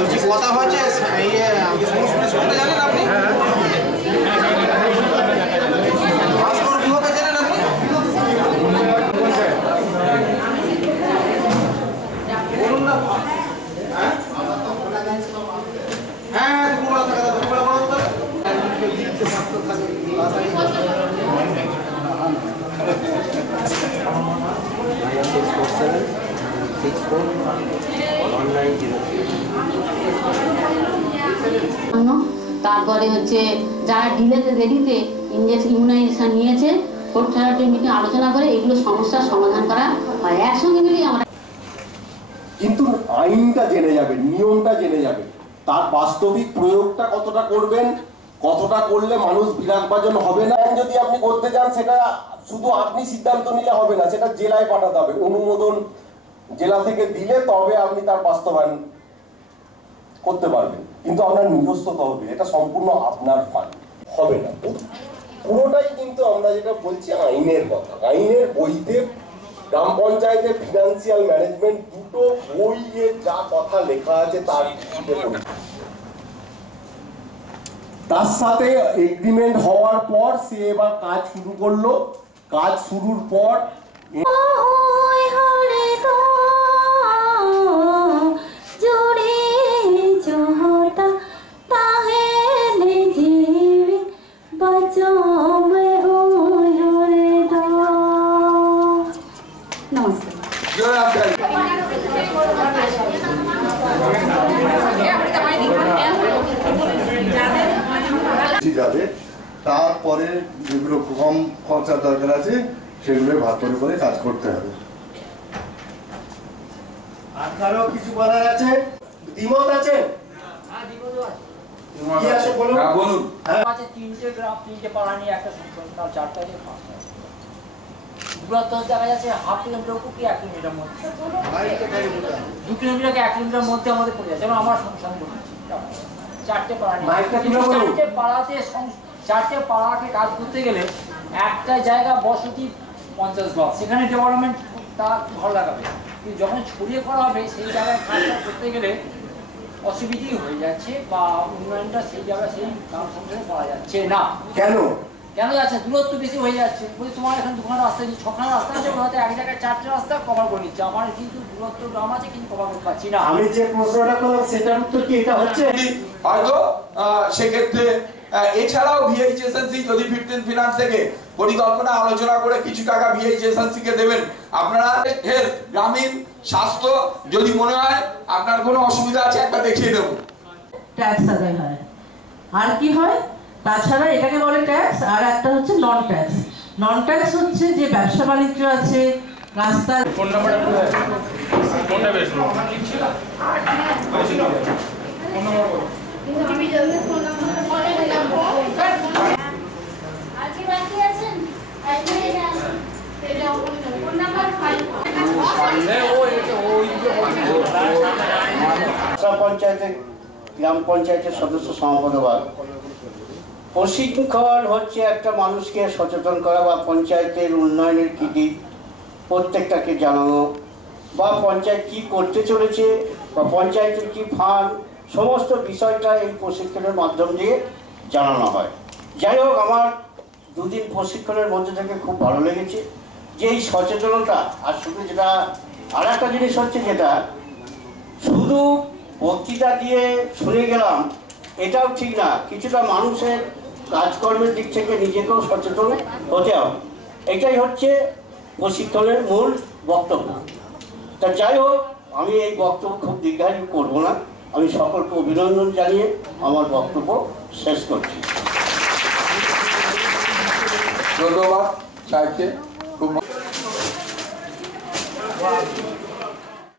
বলছি কথা হচ্ছে ইয়ে সংস্কৃতি স্কুলটা জানেন আপনি? ভাস্কর গুহকে জানেন আপনি? বলুন না। হ্যাঁ হ্যাঁ দুপুরবেলা থাকে দুপুরবেলা বলো তো। তারপরে হচ্ছে যারা ডিলেতে দেরিতে ইমিউনাইজেশন নিয়েছে কোর্ট থেরাপি মিটিং আলোচনা করে এগুলো সমস্যার সমাধান করা হয় একসঙ্গে মিলিয়ে আমরা। কিন্তু আইনটা জেনে যাবেন, নিয়মটা জেনে যাবেন, তার বাস্তবিক প্রয়োগটা কতটা করবেন, কতটা করলে মানুষ বিরাগভাজন হবে না। যদি আপনি করতে চান সেটা শুধু আপনি সিদ্ধান্ত নিলে হবে না, সেটা জেলায় পাঠাতে হবে, অনুমোদন জেলা থেকে দিলে তবে আপনি তার বাস্তবায়ন করতে পারবেন। কিন্তু আপনার নিজস্ব তহবিল, এটা সম্পূর্ণ আপনার ফান্ড হবে না। পুরোটাই কিন্তু আমরা যেটা বলছি আইনের কথা, আইনের বইতে গ্রাম পঞ্চায়েতের ফিনান্সিয়াল ম্যানেজমেন্ট দুটো বইয়ে যা কথা লেখা আছে তার তার সাথে এগ্রিমেন্ট হওয়ার পর সে এবার কাজ শুরু করলো। কাজ শুরুর পর যাবে, তারপরে যেগুলো কম খরচার দরকার আছে সেগুলো ভাগ করে করে কাজ করতে হবে। আপনারও কিছু বলার আছে, দ্বিমত আছে? কি আছে বলুন। বলুন। আছে তিনটে গ্রাম, তিনটে পাড়া নিয়ে একটা সংখ্যা, চারটা নিয়ে পাঁচটা। দূরত্ব দেখা যাচ্ছে 1/2 কিলোমিটার কি 1 কিলোমিটার মধ্যে, 2 কিলোমিটার কি 1 কিলোমিটার মধ্যে আমাদের পড়ে যাচ্ছে। যেমন আমার সংসার বলছি চারটে পাড়া নিয়ে, চারটে পাড়াকে কাজ করতে গেলে একটা জায়গা বসতি 50 ঘর, সেখানে ডেভেলপমেন্ট তা ভালো লাগাবে, কিন্তু যখন ছড়িয়ে করা হবে সেই জায়গায় কাজটা করতে গেলে অসুবিধাই হয়ে যাচ্ছে বা উন্নয়নটা সেই জায়গায় সেই গ্রাম সংসারে করা যাচ্ছে না। কেন কেন যাচ্ছে? দূরত্ব বেশি হয়ে যাচ্ছে। বলছি তোমার এখানে 2খানা রাস্তা, 6খানা রাস্তা আছে, হয়তো এক জায়গায় 4টে রাস্তা কভার করে নিচ্ছে। আমার কিন্তু দূরত্ব গ্রাম আছে কিন্তু কভার করতে পারছি না। আমি যে প্রশ্নটা করলাম সেটার উত্তর কি এটা হচ্ছে? হয়তো সেক্ষেত্রে এছাড়াও ভিএইচএসএনসি যদি 15 ফিনান্স থেকে পরিকল্পনা আলোচনা করে কিছু টাকা ভিএইচএসএনসি কে দেবেন। আপনারা হেলথ, গ্রামীণ স্বাস্থ্য যদি মনে হয় আপনার কোনো অসুবিধা আছে একবার দেখিয়ে দেবো। ট্যাক্স আদায় হয়, আর কি হয় তাছাড়া এটাকে বলে ট্যাক্স। আর একটা হচ্ছে নন ট্যাক্স। নন ট্যাক্স হচ্ছে যে ব্যবসা বাণিজ্য আছে, রাস্তার ফোন নাম্বারটা কোনটা বেশ ফোন নাম্বার বলো। তুমি জলদি ফোন নাম্বারটা বলে দিলাম। আর কি বাকি আছেন? আইডিয়া আছে এটা ফোন নাম্বার ফাইল পঞ্চায়েতের গ্রাম পঞ্চায়েতের সদস্য সমাপদেবার প্রশিক্ষণ হচ্ছে একটা মানুষকে সচেতন করা বা পঞ্চায়েতের উন্নয়নের কীটি প্রত্যেকটাকে জানানো, বা পঞ্চায়েত কি করতে চলেছে বা পঞ্চায়েতের কি ফান্ড, সমস্ত বিষয়টা এই প্রশিক্ষণের মাধ্যম দিয়ে জানানো হয়। যাই হোক, আমার 2 দিন প্রশিক্ষণের মধ্যে থেকে খুব ভালো লেগেছে যে এই সচেতনতা। আর শুধু যেটা আর একটা জিনিস হচ্ছে, যেটা শুধু বক্তৃতা দিয়ে শুনে গেলাম এটাও ঠিক না, কিছুটা মানুষের কাজকর্মের দিক থেকে নিজেকেও সচেতন হতে হবে। এটাই হচ্ছে প্রশিক্ষণের মূল বক্তব্য। তা যাই হোক, আমি এই বক্তব্য খুব দীর্ঘায়িত করব না, আমি সকলকে অভিনন্দন জানিয়ে আমার বক্তব্য শেষ করছি। ধন্যবাদ সাহেবকে।